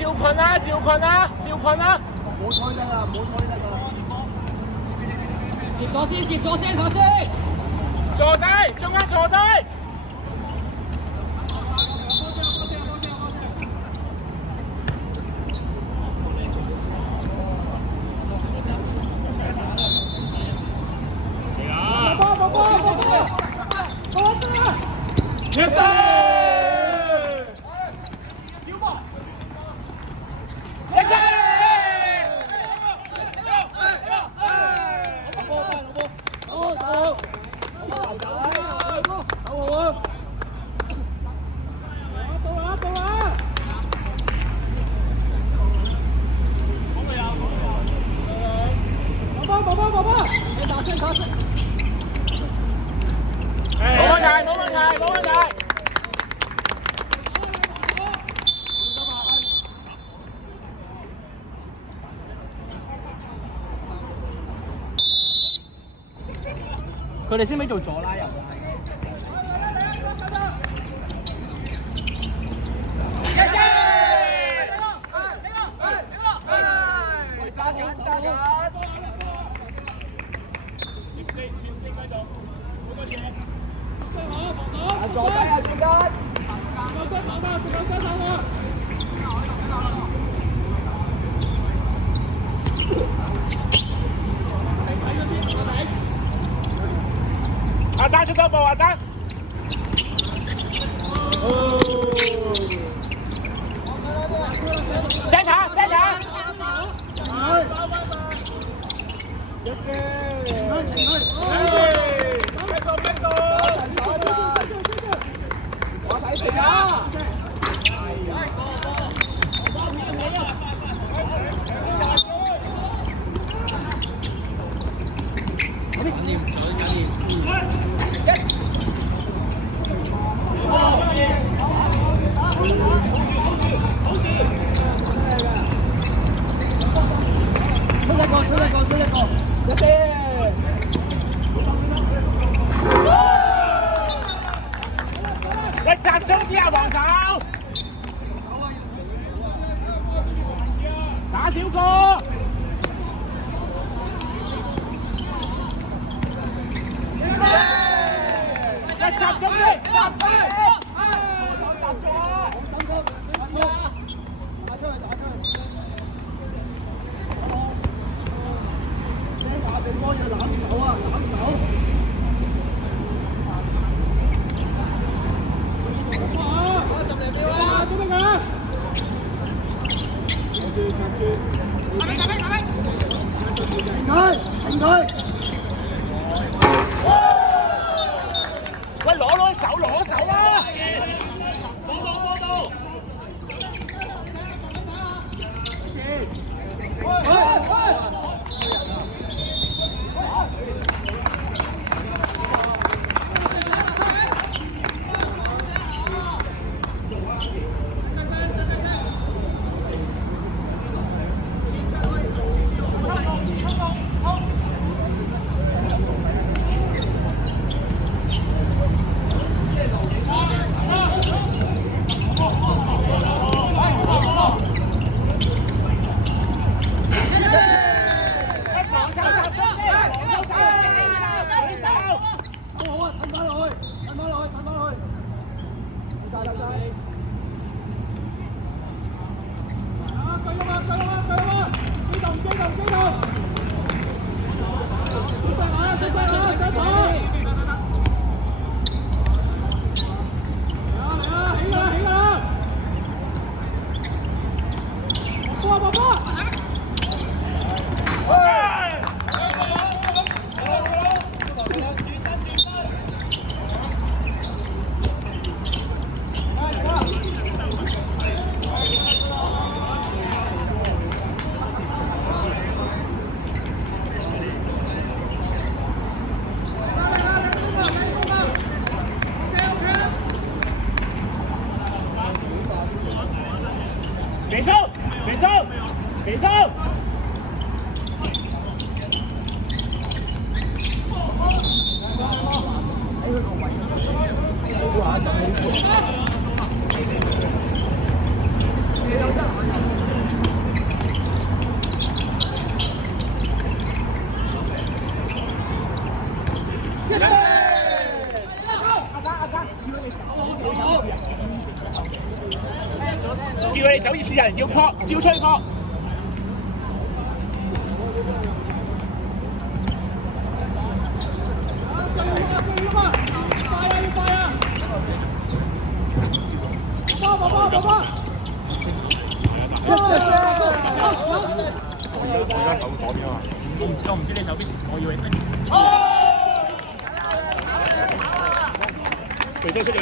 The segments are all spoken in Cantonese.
照困啦，照困啦，照困啦！唔好推得啦，唔好推得啦！接咗先，接咗先，佢先。坐低，中間坐低。Yes sir！ Yes sir！ 佢哋先俾做左拉入。坐低啊，中間！阿丹出多步，阿丹。遮場，遮場。我睇食啊！你集中啲啊，黃手！打少個。你集中啲，集中啲。手集中啊！打出去，打出去！聲下定波要攬手啊，攬手！喂，攞手，攞手啦！人要 call， 照吹 call。我唔知你手邊，我以為回收出嚟。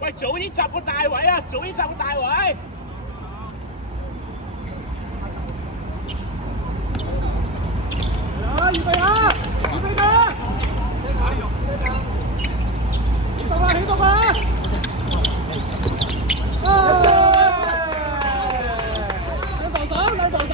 喂，早啲集個大位啊！早啲集個大位。預備啊！預備㗎！起動啦！起動啦！兩防守，兩防守。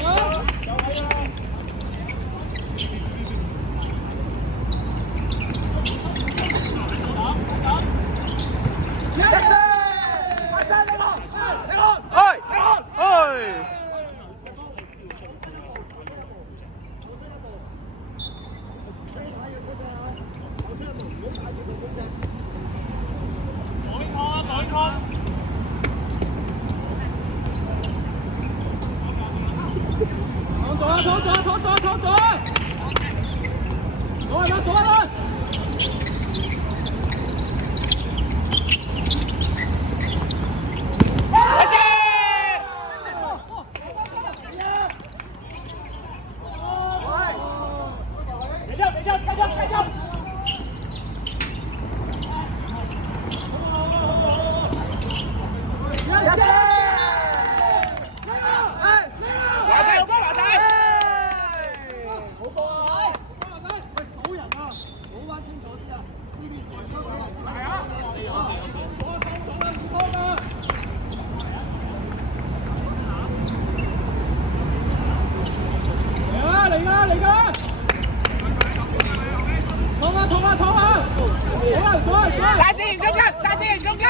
大自然中間，大自然中間，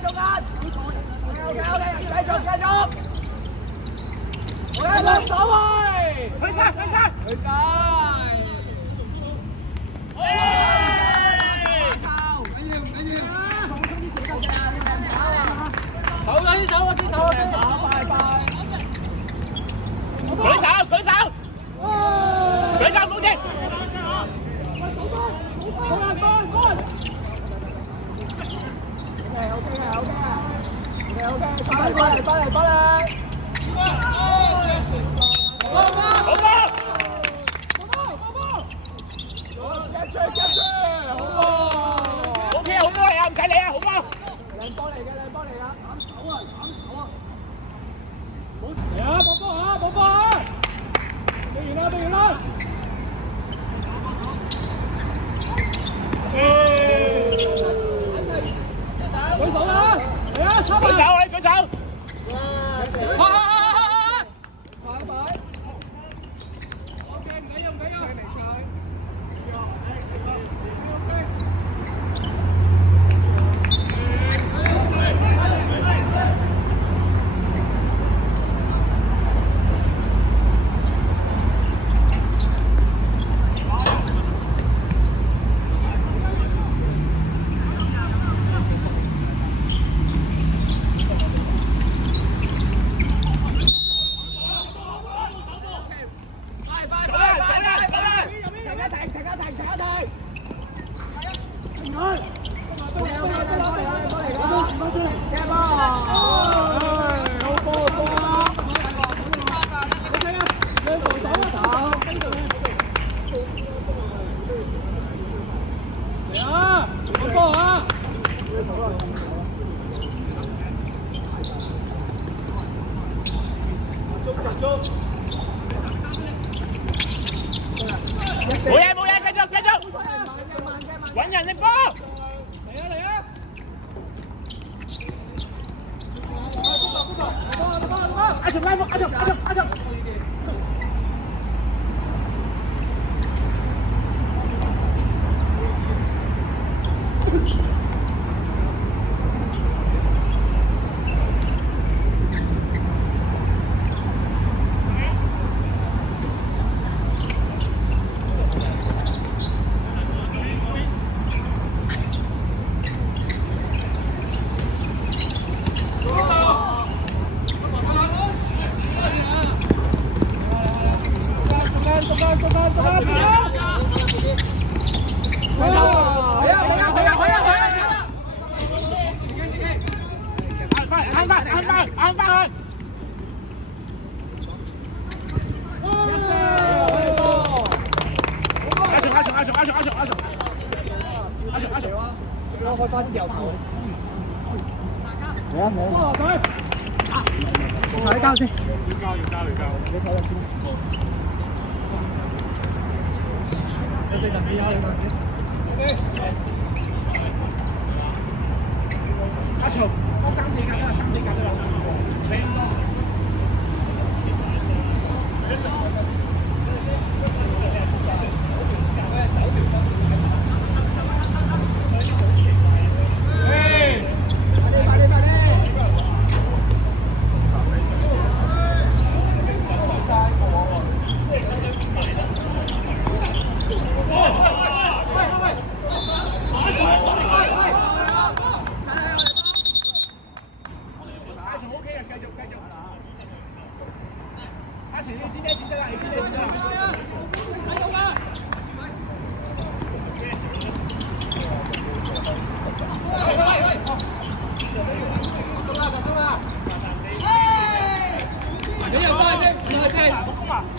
中間。繼續。我兩手位，去晒。舉手，冇停。舉手。冇嘢冇嘢，繼續繼續，揾人嘅波。阿長拉波，阿長。開翻自由球。嚟啊！睇交先。要交。你睇下先。有4陣幾有？OK。阿曹，3、4格啦，3、4格都有。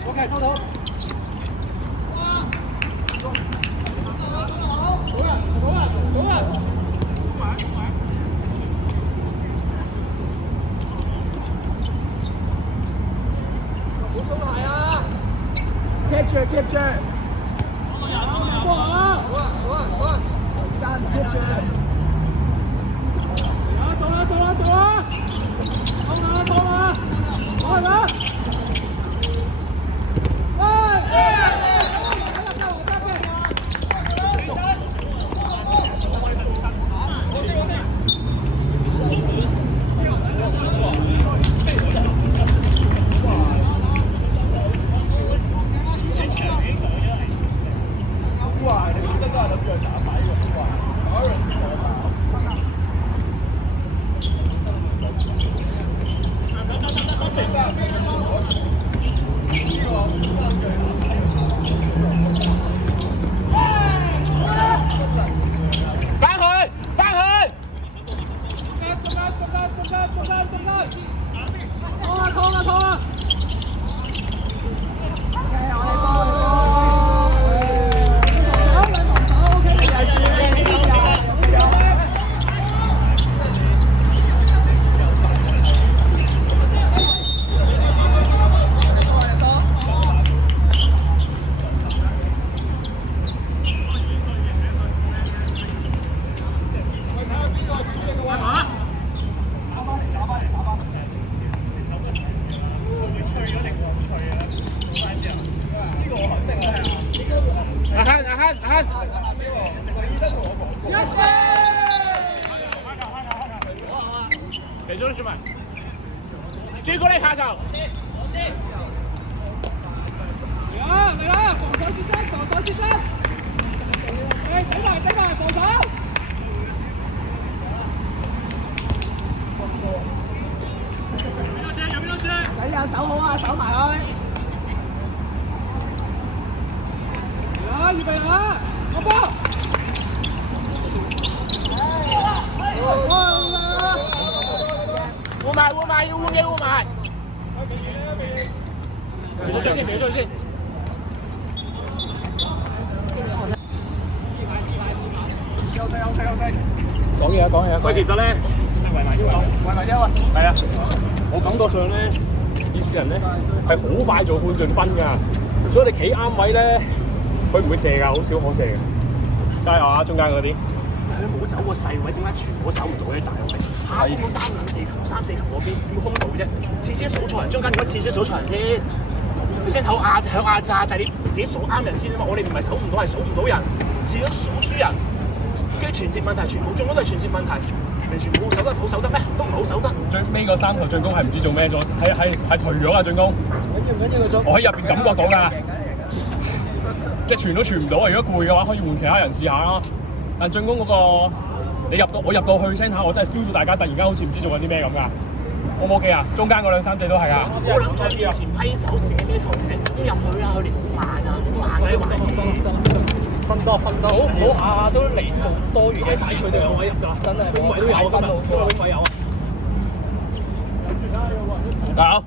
OK， 收到。走人！好鬆鞋啊 ！keep 住！好啊！爭 keep 住！到啦！好啦！給兄弟們，追過嚟下球。嚟啦！防守支撐！睇埋防守！有邊個遮？你有手好啊，守埋佢。嚟啦！預備啦！個波！好埋。俾咗先，俾咗先。講嘢啊，講嘢啊！喂，其實咧，圍埋啫嘛。係啊，我感覺上咧，葉士人咧係好快做判斷分㗎，所以你企啱位咧，佢唔會射㗎，好少可射嘅。加油啊，中間嗰啲！佢冇走個細位，點解全部都守唔到咧？大佬，下邊三四球嗰邊點空到啫？次次數錯人，中間點解次次數錯人先？你先唞壓就響壓榨，但係你自己數啱人先啊嘛！我哋唔係數唔到，係數唔到人，次次數輸人。跟住傳接問題，全部中都係傳接問題，完全冇守得好守得咩？都唔好守得。最尾個3球進攻係唔知做咩咗，係頹咗啊進攻。唔緊要個進。我喺入邊感覺到㗎，即係傳都傳唔到啊！如果攰嘅話，可以換其他人試下啦。但進攻嗰個，我入到去聲下，我真係 feel 到大家突然間好似唔知做緊啲咩咁㗎。O 唔 OK 啊？中間嗰2、3隻都係啊。我諗在面前批手射俾球員衝入去啦！佢哋好慢啊，好慢嘅。真。分多，唔好下下都嚟做多餘嘅事。佢哋兩位入㗎，真係每位都有分好多，每位有啊。加油！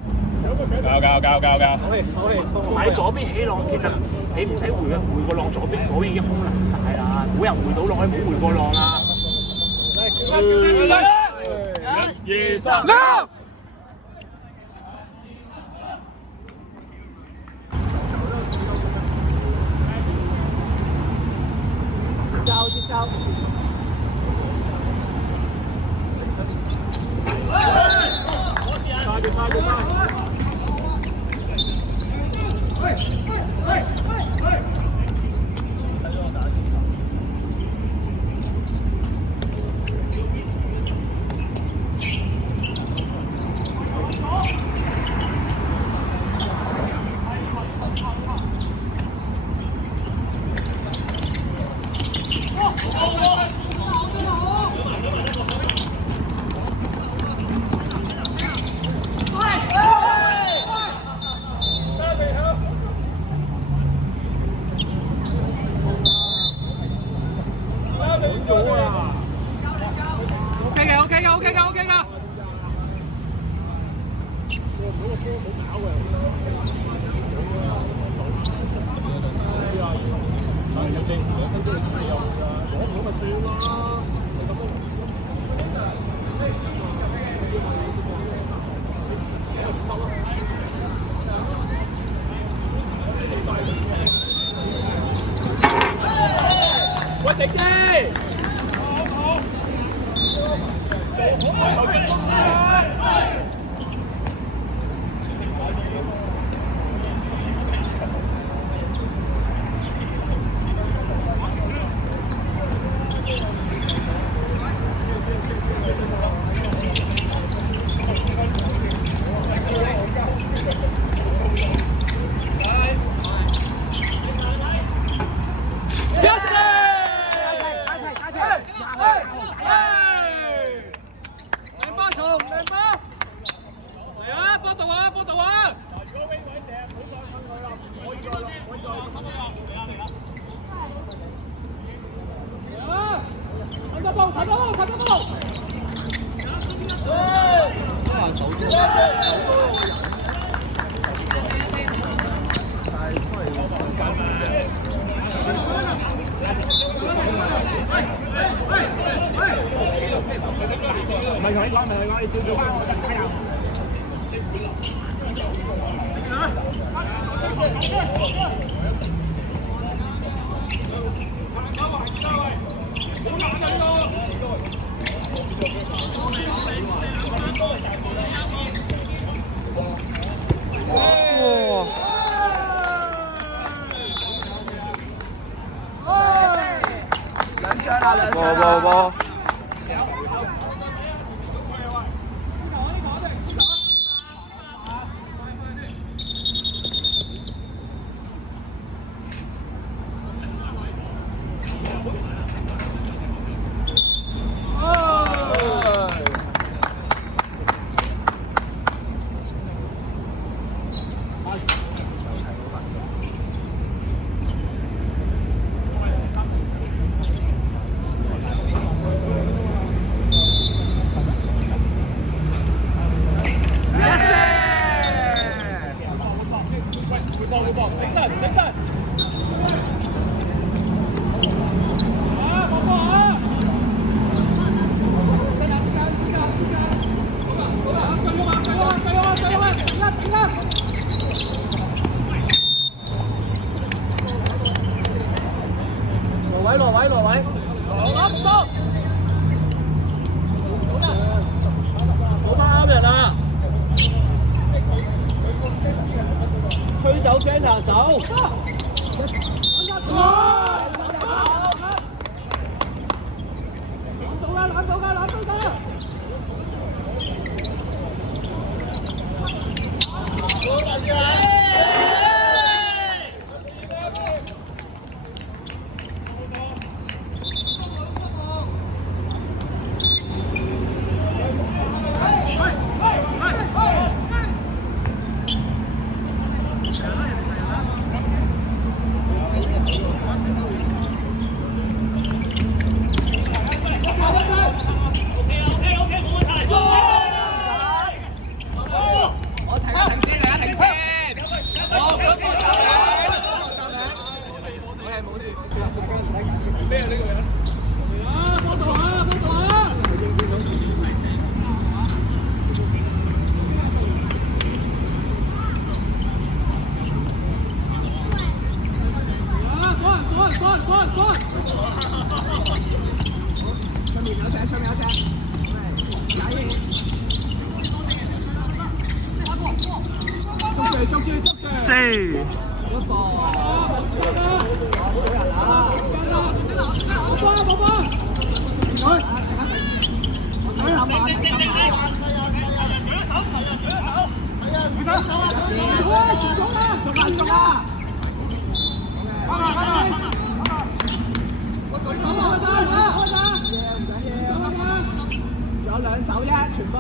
同埋左邊起浪，其實你唔使回個浪，左邊已經空能晒啦，冇人回到浪，你冇回過浪啦。1、2、3，接招。差住。OK 㗎。喂，迪基！頭先公司唔係同你講，你照做翻我就加油。波。四。有兩手啫，傳波。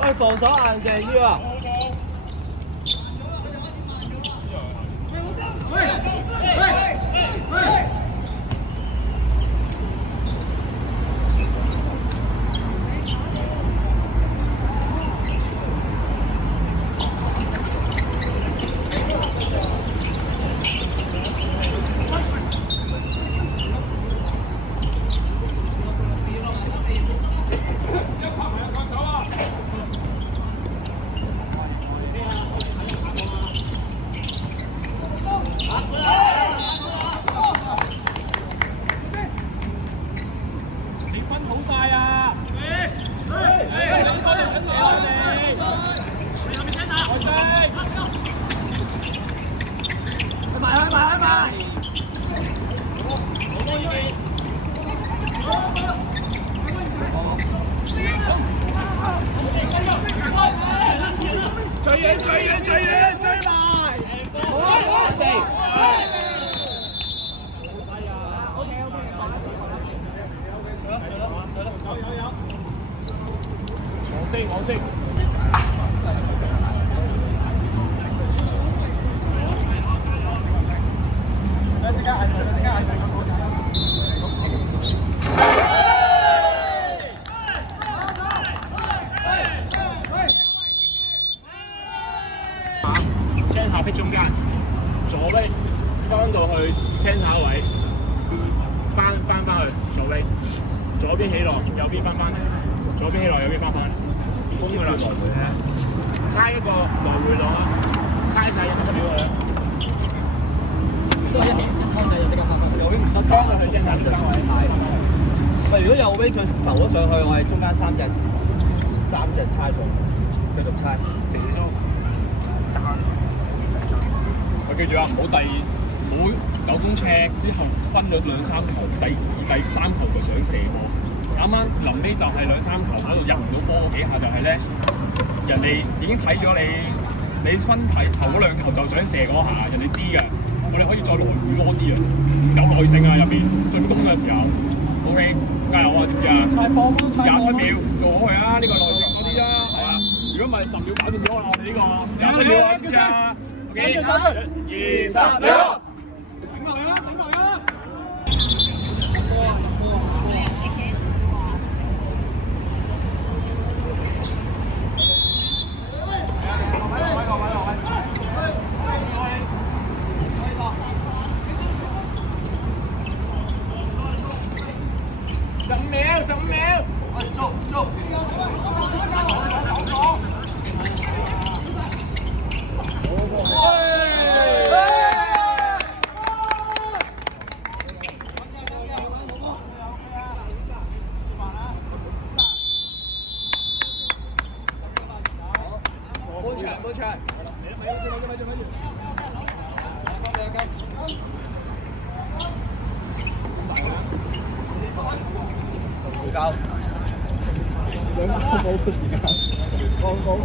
喂，防守硬淨啲啊！青下劈中間，左邊翻到去青下位，翻去左邊，左邊起落，右邊翻嚟，左邊起落，右邊翻嚟，攻佢啦，來回咧，猜一個來回浪啊，猜晒1.7秒佢。都係一起一湯就即刻翻返去。湯佢青下邊就喂，如果右 wing 佢投咗上去，我係中間3隻猜中，繼續猜。我記住啊，冇9公尺之後分咗2、3球，第2、第3球就想射波。啱啱臨尾就係兩三球喺度入唔到波嗰幾下就係咧，人哋已經睇咗你分睇頭嗰兩球就想射嗰下，人哋知㗎。我哋可以再來回多啲啊，有耐性啊入邊進攻嘅時候 ，OK， 加油啊！知唔知啊？27秒做好佢啊！呢個耐性多啲啊，係啊！如果唔係10秒搞掂咗啦，我哋呢個27秒啊，知唔知啊？OK， 1、2、3，嚟啊！頂落嚟啊！頂落嚟啊！15秒，做。半場。回交兩個冇時間，剛剛好。